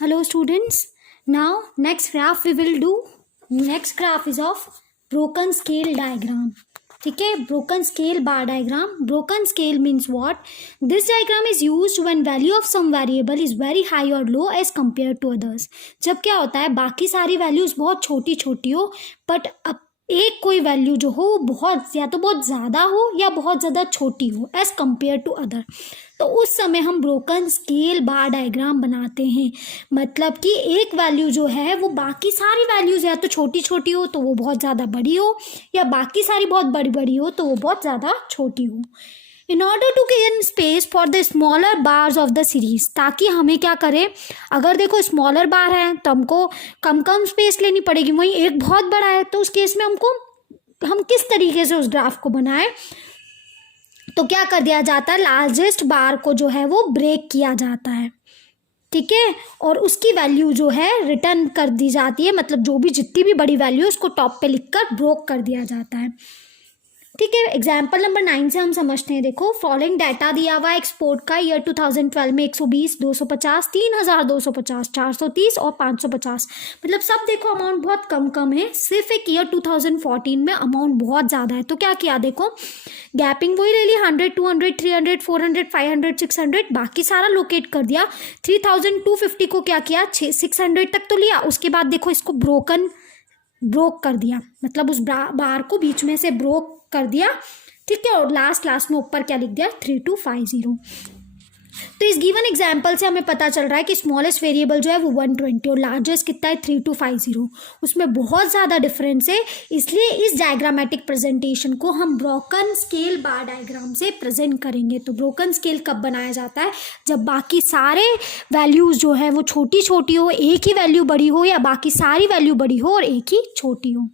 Hello students. Now next graph we will do. Next graph is of broken scale diagram. ठीक है, broken scale bar diagram. Broken scale means what? This diagram is used when value of some variable is very high or low as compared to others. जब क्या होता है, बाकी सारी values बहुत छोटी छोटी हो बट एक कोई वैल्यू जो हो बहुत या तो बहुत ज़्यादा हो या बहुत ज़्यादा छोटी हो एज कम्पेयर टू अदर, तो उस समय हम ब्रोकन स्केल बार डायग्राम बनाते हैं। मतलब कि एक वैल्यू जो है वो बाकी सारी वैल्यूज या तो छोटी छोटी हो तो वो बहुत ज़्यादा बड़ी हो, या बाकी सारी बहुत बड़ी बड़ी हो तो वो बहुत ज़्यादा छोटी हो। In order to gain space for the smaller bars of the series, ताकि हमें क्या करें, अगर देखो स्मॉलर बार है तो हमको कम कम स्पेस लेनी पड़ेगी, वहीं एक बहुत बड़ा है तो उस केस में हम किस तरीके से उस ग्राफ को बनाएं, तो क्या कर दिया जाता है, लार्जेस्ट बार को जो है वो ब्रेक किया जाता है। ठीक है, और उसकी वैल्यू जो है रिटर्न कर दी जाती है, मतलब जो भी जितनी भी बड़ी वैल्यू है उसको टॉप पे लिखकर ब्रोक कर दिया जाता है। ठीक है, एग्जाम्पल नंबर 9 से हम समझते हैं। देखो, फॉलोइंग डाटा दिया हुआ है एक्सपोर्ट का ईयर 2012 में 120, 250, 3250, 430 और 550, मतलब सब देखो अमाउंट बहुत कम कम है। सिर्फ एक ईयर 2014 में अमाउंट बहुत ज़्यादा है, तो क्या किया, देखो गैपिंग वही ले ली, 100, 200, 300, 400, 500, 600, बाकी सारा लोकेट कर दिया। 3250 को क्या किया, 600 तक तो लिया, उसके बाद देखो इसको ब्रोक कर दिया, मतलब उस बार को बीच में से ब्रोक कर दिया। ठीक है, और लास्ट में ऊपर क्या लिख दिया, 3250। तो इस गिवन एग्जाम्पल से हमें पता चल रहा है कि स्मॉलेस्ट वेरिएबल जो है वो 120 और लार्जेस्ट कितना है 3250, उसमें बहुत ज़्यादा डिफरेंस है। इसलिए इस डायग्रामेटिक प्रेजेंटेशन को हम ब्रोकन स्केल बार डायग्राम से प्रेजेंट करेंगे। तो ब्रोकन स्केल कब बनाया जाता है, जब बाकी सारे वैल्यूज़ जो है वो छोटी छोटी हो, एक ही वैल्यू बड़ी हो, या बाकी सारी वैल्यू बड़ी हो और एक ही छोटी हो।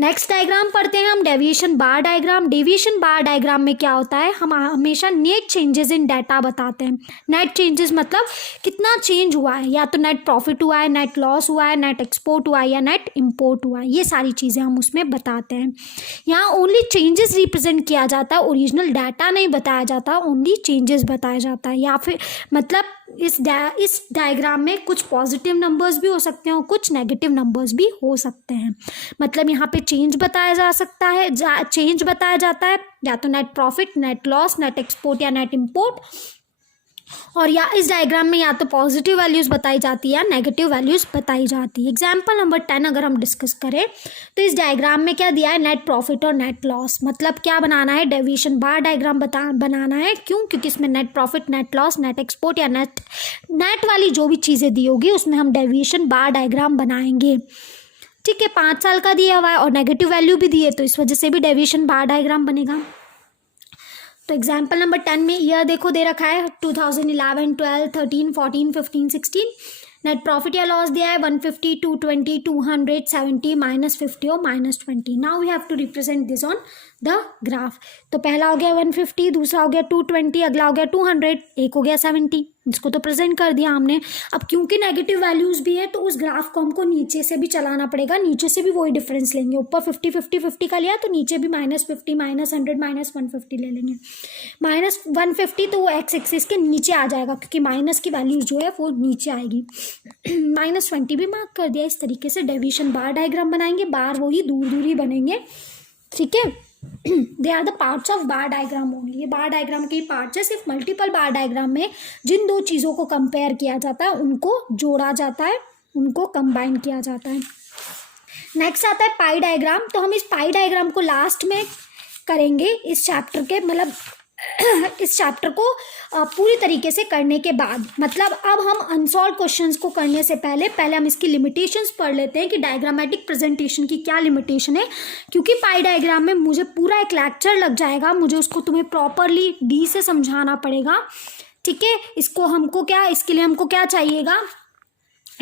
नेक्स्ट डायग्राम पढ़ते हैं हम, डेविएशन बार डायग्राम। डेविएशन बार डायग्राम में क्या होता है, हम हमेशा नेट चेंजेस इन डाटा बताते हैं। नेट चेंजेस मतलब कितना चेंज हुआ है, या तो नेट प्रॉफिट हुआ है, नेट लॉस हुआ है, नेट एक्सपोर्ट हुआ है, या नेट इंपोर्ट हुआ है, ये सारी चीज़ें हम उसमें बताते हैं। यहाँ ओनली चेंजेस रिप्रेजेंट किया जाता है, ओरिजिनल डाटा नहीं बताया जाता, ओनली चेंजेस बताया जाता है। या फिर मतलब इस डायग्राम में कुछ पॉजिटिव नंबर्स भी हो सकते हैं और कुछ नेगेटिव नंबर्स भी हो सकते हैं। मतलब यहाँ पे चेंज बताया जा सकता है, चेंज बताया जाता है या तो net profit, net loss, net export या नेट इंपोर्ट, और या इस डायग्राम में या तो पॉजिटिव वैल्यूज़ बताई जाती है या नेगेटिव वैल्यूज़ बताई जाती है। एग्जाम्पल नंबर 10 अगर हम डिस्कस करें तो इस डायग्राम में क्या दिया है, नेट प्रॉफिट और नेट लॉस। मतलब क्या बनाना है, डेविएशन बार डायग्राम बनाना है। क्यों, क्योंकि इसमें net profit, net loss, net export या नेट वाली जो भी चीज़ें दी होगी उसमें हम डेविएशन बार डायग्राम बनाएंगे। ठीक है, 5 साल का दिया हुआ है और नेगेटिव वैल्यू भी दी है, तो इस वजह से भी डेविएशन बार डायग्राम बनेगा। तो एग्जाम्पल नंबर 10 में ईयर देखो दे रखा है 2011, 12, 13, 14, 15, 16। नेट प्रॉफिट या लॉस दिया है 150, 220, 200, 70, -50 और -20। Now we have to represent this on the graph. तो पहला हो गया 150, दूसरा हो गया 220, अगला हो गया 200, एक हो गया 70। इसको तो प्रेजेंट कर दिया हमने। अब क्योंकि नेगेटिव वैल्यूज़ भी है तो उस ग्राफ को हमको नीचे से भी चलाना पड़ेगा, नीचे से भी वही डिफरेंस लेंगे। ऊपर 50, 50, 50 का लिया तो नीचे भी -50, -100, -150 ले लेंगे। -150 तो वो एक्स एक्सिस के नीचे आ जाएगा, क्योंकि माइनस की वैल्यूज जो है वो नीचे आएगी। -20 भी मार्क कर दिया। इस तरीके से डेविएशन बार डायग्राम बनाएंगे, बार वही दूर दूर ही बनेंगे। ठीक है, they are the parts of bar diagram only. ये बार डायग्राम के पार्ट्स है। सिर्फ मल्टीपल बार डायग्राम में जिन दो चीज़ों को कंपेयर किया जाता है उनको जोड़ा जाता है, उनको कंबाइन किया जाता है। नेक्स्ट आता है पाई डायग्राम। तो हम इस पाई डायग्राम को लास्ट में करेंगे इस चैप्टर के, मतलब इस चैप्टर को पूरी तरीके से करने के बाद। मतलब अब हम अनसॉल्व क्वेश्चंस को करने से पहले हम इसकी लिमिटेशंस पढ़ लेते हैं कि डायग्रामेटिक प्रेजेंटेशन की क्या लिमिटेशन है। क्योंकि पाई डायग्राम में मुझे पूरा एक लेक्चर लग जाएगा, मुझे उसको तुम्हें प्रॉपरली डी से समझाना पड़ेगा। ठीक है, इसके लिए हमको क्या चाहिएगा,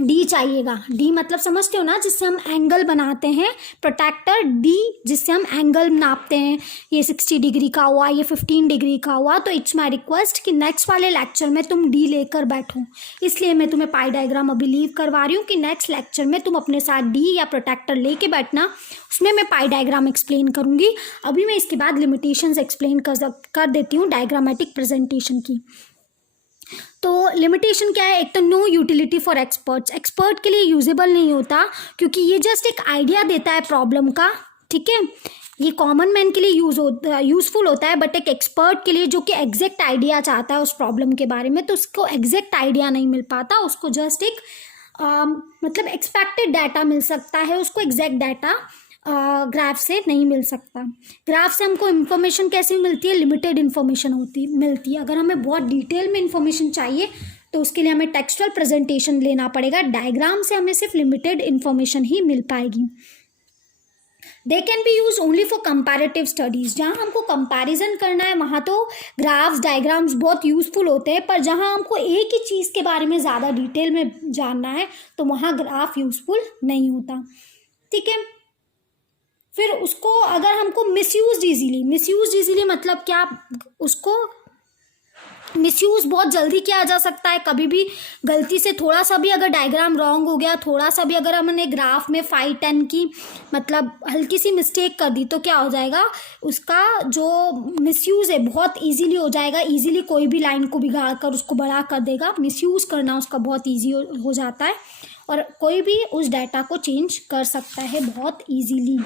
डी चाहिएगा। डी मतलब समझते हो ना, जिससे हम एंगल बनाते हैं, प्रोटेक्टर डी, जिससे हम एंगल नापते हैं। ये 60 डिग्री का हुआ, ये 15 डिग्री का हुआ। तो इट्स माई रिक्वेस्ट कि नेक्स्ट वाले लेक्चर में तुम डी लेकर बैठो। इसलिए मैं तुम्हें पाई डायग्राम अभी लीव करवा रही हूँ कि नेक्स्ट लेक्चर में तुम अपने साथ डी या प्रोटेक्टर लेके बैठना, उसमें मैं पाई डायग्राम एक्सप्लेन करूँगी। अभी मैं इसके बाद लिमिटेशंस एक्सप्लेन कर देती हूँ डायग्रामेटिक प्रेजेंटेशन की। तो लिमिटेशन क्या है, एक तो no utility for experts, expert के लिए यूजेबल नहीं होता क्योंकि ये जस्ट एक आइडिया देता है प्रॉब्लम का, ठीक है, ये कॉमन मैन के लिए यूजफुल होता है, बट एक एक्सपर्ट के लिए जो कि एग्जैक्ट आइडिया चाहता है उस प्रॉब्लम के बारे में, तो उसको एग्जैक्ट आइडिया नहीं मिल पाता, उसको जस्ट एक मतलब एक्सपेक्टेड डाटा मिल सकता है, उसको एग्जैक्ट डाटा ग्राफ से नहीं मिल सकता। ग्राफ से हमको इन्फॉर्मेशन कैसी मिलती है, लिमिटेड इन्फॉर्मेशन मिलती है। अगर हमें बहुत डिटेल में इन्फॉर्मेशन चाहिए तो उसके लिए हमें टेक्सचुअल प्रेजेंटेशन लेना पड़ेगा, डायग्राम से हमें सिर्फ लिमिटेड इन्फॉर्मेशन ही मिल पाएगी। They can be use only for comparative studies, जहाँ हमको कंपैरिजन करना है वहाँ तो ग्राफ्स डायग्राम्स बहुत यूजफुल होते हैं, पर जहाँ हमको एक ही चीज़ के बारे में ज़्यादा डिटेल में जानना है तो वहाँ ग्राफ यूजफुल नहीं होता, ठीक है। फिर उसको अगर हमको मिसयूज इजीली मतलब क्या, उसको मिसयूज बहुत जल्दी किया जा सकता है। कभी भी गलती से थोड़ा सा भी अगर डायग्राम रॉन्ग हो गया, थोड़ा सा भी अगर हमने ग्राफ में 5-10 की मतलब हल्की सी मिस्टेक कर दी तो क्या हो जाएगा, उसका जो मिसयूज है बहुत इजीली हो जाएगा, इजीली कोई भी लाइन को बिगाड़ कर उसको बड़ा कर देगा, मिसयूज करना उसका बहुत ईजी हो जाता है और कोई भी उस डाटा को चेंज कर सकता है बहुत ईजीली,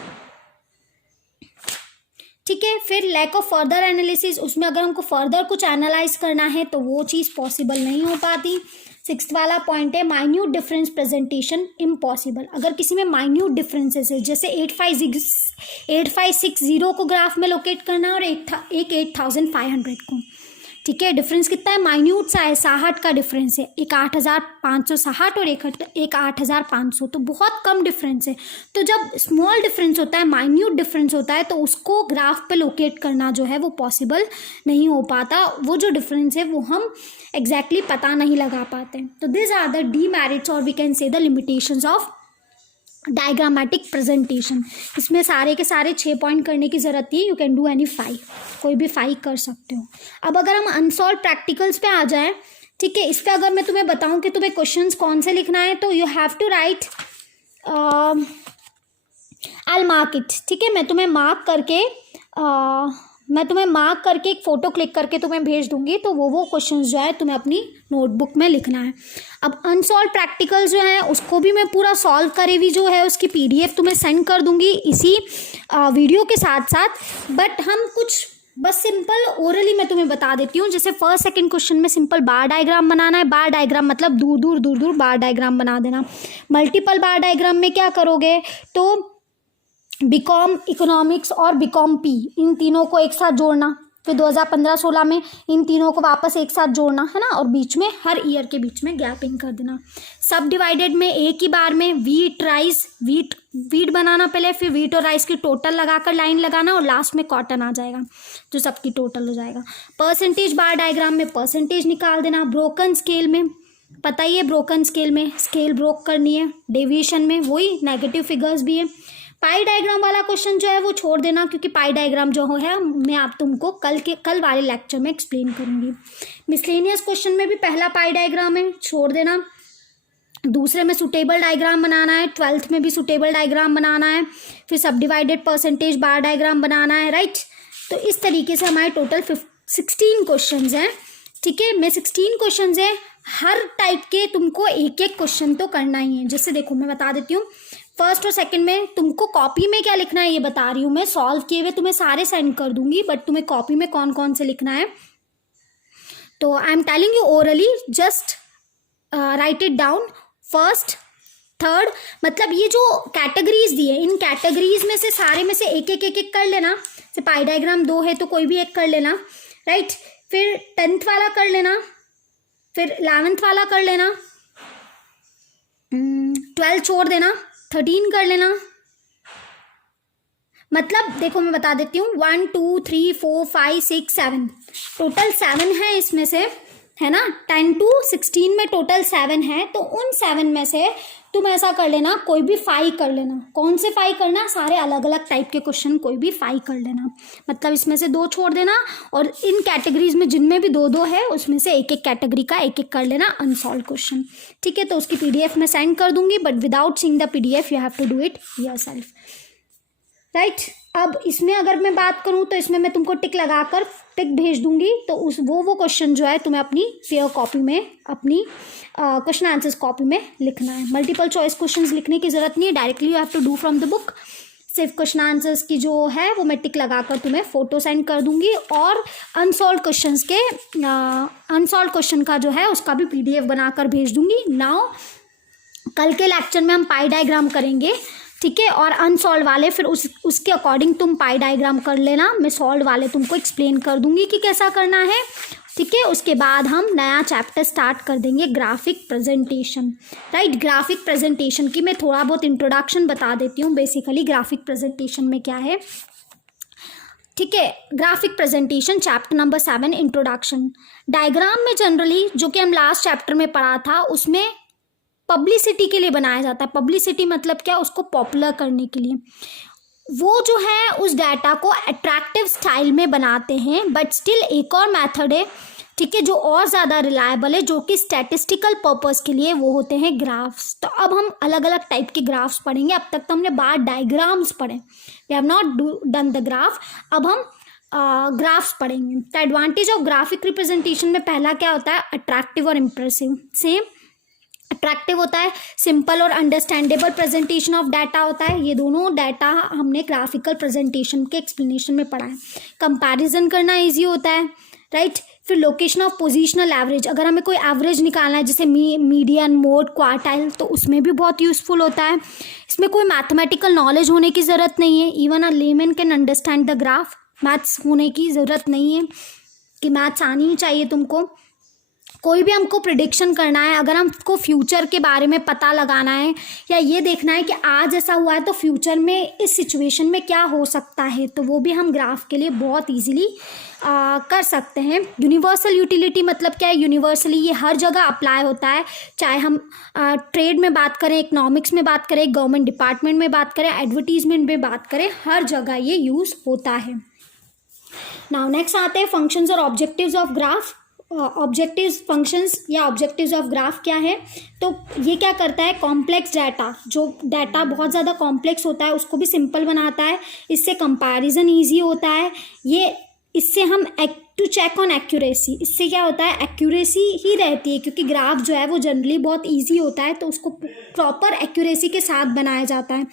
ठीक है। फिर लैक ऑफ फर्दर एनालिसिस, उसमें अगर हमको फर्दर कुछ एनालाइज करना है तो वो चीज़ पॉसिबल नहीं हो पाती। 6th वाला पॉइंट है माइन्यूट डिफरेंस प्रेजेंटेशन इम्पॉसिबल। अगर किसी में माइन्यूट डिफरेंसेस है, जैसे 8560 को ग्राफ में लोकेट करना है और एक 8500 को, ठीक है, डिफरेंस कितना है, माइन्यूट सा है, 60 का डिफरेंस है, एक 8560 और एक 8500, तो बहुत कम डिफरेंस है। तो जब स्मॉल डिफरेंस होता है, माइन्यूट डिफरेंस होता है, तो उसको ग्राफ पे लोकेट करना जो है वो पॉसिबल नहीं हो पाता, वो जो डिफरेंस है वो हम एग्जैक्टली पता नहीं लगा पाते। तो दिस आर द डीमेरिट्स और we can say the limitations of diagrammatic presentation. इसमें सारे के सारे 6 पॉइंट करने की ज़रूरत है, यू कैन डू एनी 5, कोई भी 5 कर सकते हो। अब अगर हम अनसॉल्व प्रैक्टिकल्स पे आ जाएं, ठीक है, इस पर अगर मैं तुम्हें बताऊं कि तुम्हें क्वेश्चंस कौन से लिखना है, तो you have to write, I will mark it, ठीक है, मैं तुम्हें मार्क करके एक फ़ोटो क्लिक करके तुम्हें भेज दूंगी, तो वो क्वेश्चंस जो है तुम्हें अपनी नोटबुक में लिखना है। अब अनसॉल्व प्रैक्टिकल्स जो है उसको भी मैं पूरा सॉल्व करे हुई जो है उसकी PDF तुम्हें सेंड कर दूंगी इसी वीडियो के साथ साथ, बट हम कुछ बस सिंपल ओरली मैं तुम्हें बता देती हूँ। जैसे फर्स्ट सेकंड क्वेश्चन में सिंपल बार डायग्राम बनाना है, बार डायग्राम मतलब दूर दूर बार डायग्राम बना देना। मल्टीपल बार डायग्राम में क्या करोगे, तो बीकॉम इकोनॉमिक्स और बीकॉम पी इन तीनों को एक साथ जोड़ना, फिर 2015-16 में इन तीनों को वापस एक साथ जोड़ना है ना, और बीच में हर ईयर के बीच में गैपिंग कर देना। सब डिवाइडेड में एक ही बार में वीट राइस वीट बनाना पहले, फिर वीट और राइस की टोटल लगाकर लाइन लगाना और लास्ट में कॉटन आ जाएगा जो सबकी टोटल हो जाएगा। परसेंटेज बार डायग्राम में परसेंटेज निकाल देना। ब्रोकन स्केल में पता ही है, ब्रोकन स्केल में स्केल ब्रोक करनी है, डेविएशन में वही नेगेटिव फिगर्स भी है। पाई डायग्राम वाला क्वेश्चन जो है वो छोड़ देना, क्योंकि पाई डायग्राम जो है मैं आप तुमको कल वाले लेक्चर में एक्सप्लेन करूंगी। मिसलेनियस क्वेश्चन में भी पहला पाई डायग्राम है, छोड़ देना। दूसरे में सुटेबल डायग्राम बनाना है, 12th में भी सुटेबल डायग्राम बनाना है, फिर सब डिवाइडेड परसेंटेज बार डायग्राम बनाना है, राइट। तो इस तरीके से हमारे टोटल 16 क्वेश्चन हैं, ठीक है। मैं 16 क्वेश्चन हैं, हर टाइप के तुमको एक एक क्वेश्चन तो करना ही है। जैसे देखो मैं बता देती हूँ, फर्स्ट और सेकंड में तुमको कॉपी में क्या लिखना है ये बता रही हूँ मैं, सॉल्व किए हुए तुम्हें सारे सेंड कर दूंगी, बट तुम्हें कॉपी में कौन कौन से लिखना है तो I am telling you orally, just right it down. First third मतलब ये जो कैटेगरीज दी है, इन कैटेगरीज में से सारे में से एक एक कर लेना। जैसे पाई डायग्राम 2 है तो कोई भी एक कर लेना, राइट। फिर 10th वाला कर लेना, फिर 11th वाला कर लेना, 12 छोड़ देना, 13 कर लेना। मतलब देखो मैं बता देती हूँ, 1 2 3 4 5 6 7 टोटल 7 है इसमें से, है ना। 10 to 16 में टोटल 7 है, तो उन 7 में से तुम ऐसा कर लेना, कोई भी 5 कर लेना। कौन से 5 करना, सारे अलग अलग टाइप के क्वेश्चन कोई भी 5 कर लेना। मतलब इसमें से 2 छोड़ देना, और इन कैटेगरीज में जिनमें भी 2 है उसमें से एक एक कैटेगरी का एक एक कर लेना अनसॉल्व क्वेश्चन, ठीक है। तो उसकी PDF मैं सेंड कर दूंगी, but without seeing the PDF you have to do it yourself, right. अब इसमें अगर मैं बात करूँ तो इसमें मैं तुमको टिक भेज दूंगी, तो उस वो क्वेश्चन जो है तुम्हें अपनी फेयर कॉपी में, अपनी क्वेश्चन आंसर्स कॉपी में लिखना है। मल्टीपल चॉइस क्वेश्चंस लिखने की ज़रूरत नहीं है, directly you have to do from the book. सिर्फ क्वेश्चन आंसर्स की जो है वो मैं टिक लगाकर तुम्हें फ़ोटो सेंड कर दूंगी, और अनसॉल्व क्वेश्चन का जो है उसका भी PDF बनाकर भेज दूंगी। नाउ कल के लेक्चर में हम पाई डायग्राम करेंगे, ठीक है, और अनसॉल्व वाले फिर उसके अकॉर्डिंग तुम पाई डायग्राम कर लेना, मैं सॉल्व वाले तुमको एक्सप्लेन कर दूंगी कि कैसा करना है, ठीक है। उसके बाद हम नया चैप्टर स्टार्ट कर देंगे, graphic presentation, right. Graphic presentation की मैं थोड़ा बहुत इंट्रोडक्शन बता देती हूँ, बेसिकली ग्राफिक प्रेजेंटेशन में क्या है, ठीक है। Graphic presentation chapter number 7 introduction. Diagram में जनरली जो कि हम लास्ट चैप्टर में पढ़ा था उसमें पब्लिसिटी के लिए बनाया जाता है। पब्लिसिटी मतलब क्या, उसको पॉपुलर करने के लिए। वो जो है उस डाटा को अट्रैक्टिव स्टाइल में बनाते हैं, बट स्टिल एक और मेथड है, ठीक है, जो और ज़्यादा रिलायबल है, जो कि स्टैटिस्टिकल पर्पस के लिए, वो होते हैं ग्राफ्स। तो अब हम अलग अलग टाइप के ग्राफ्स पढ़ेंगे। अब तक तो हमने बार डायग्राम्स पढ़े, we have not done the graph. अब हम ग्राफ्स पढ़ेंगे। The advantage of graphic representation में पहला क्या होता है, अट्रैक्टिव और इम्प्रेसिव। सेम अट्रैक्टिव होता है, सिंपल और अंडरस्टैंडेबल प्रेजेंटेशन ऑफ डाटा होता है। ये दोनों डाटा हमने ग्राफिकल प्रेजेंटेशन के एक्सप्लेनेशन में पढ़ा है। कंपैरिजन करना इजी होता है, राइट। फिर लोकेशन ऑफ पोजिशनल एवरेज, अगर हमें कोई एवरेज निकालना है जैसे मीडियन, मोड, क्वार्टाइल, तो उसमें भी बहुत यूज़फुल होता है। इसमें कोई मैथमेटिकल नॉलेज होने की ज़रूरत नहीं है, even a layman can understand the graph. Maths होने की ज़रूरत नहीं है कि मैथ्स आनी ही चाहिए तुमको। कोई भी हमको प्रिडिक्शन करना है, अगर हमको फ्यूचर के बारे में पता लगाना है या ये देखना है कि आज ऐसा हुआ है तो फ्यूचर में इस सिचुएशन में क्या हो सकता है, तो वो भी हम ग्राफ के लिए बहुत इजीली कर सकते हैं। यूनिवर्सल यूटिलिटी मतलब क्या है, यूनिवर्सली ये हर जगह अप्लाई होता है, चाहे हम ट्रेड में बात करें, इकोनॉमिक्स में बात करें, गवर्नमेंट डिपार्टमेंट में बात करें, एडवर्टीजमेंट में बात करें, हर जगह ये यूज़ होता है। नाउ नेक्स्ट आते हैं फंक्शंस और objectives of graph. Objectives functions या ऑब्जेक्टिव्स ऑफ ग्राफ क्या है, तो ये क्या करता है, कॉम्प्लेक्स डाटा, जो डाटा बहुत ज़्यादा कॉम्प्लेक्स होता है उसको भी सिंपल बनाता है। इससे कंपैरिजन इजी होता है। इससे हम टू चेक ऑन एक्यूरेसी, इससे क्या होता है, एक्यूरेसी ही रहती है, क्योंकि ग्राफ जो है वो जनरली बहुत ईजी होता है, तो उसको प्रॉपर एक्यूरेसी के साथ बनाया जाता है।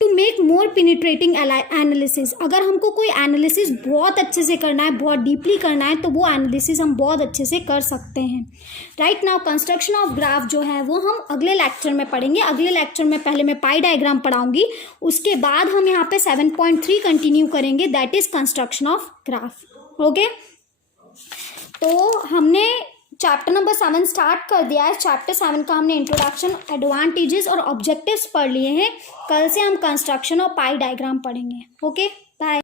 To make more penetrating analysis, अगर हमको कोई एनालिसिस बहुत अच्छे से करना है, बहुत डीपली करना है, तो वो एनालिसिस हम बहुत अच्छे से कर सकते हैं, right. Now construction of graph जो है वो हम अगले लेक्चर में पढ़ेंगे। अगले लेक्चर में पहले मैं पाई डायग्राम पढ़ाऊंगी, उसके बाद हम यहाँ पे 7.3 कंटिन्यू करेंगे, that is construction of graph. Okay, तो हमने चैप्टर नंबर 7 स्टार्ट कर दिया है। चैप्टर 7 का हमने इंट्रोडक्शन, एडवांटेजेस और ऑब्जेक्टिव्स पढ़ लिए हैं। कल से हम कंस्ट्रक्शन और पाई डायग्राम पढ़ेंगे। Okay, bye.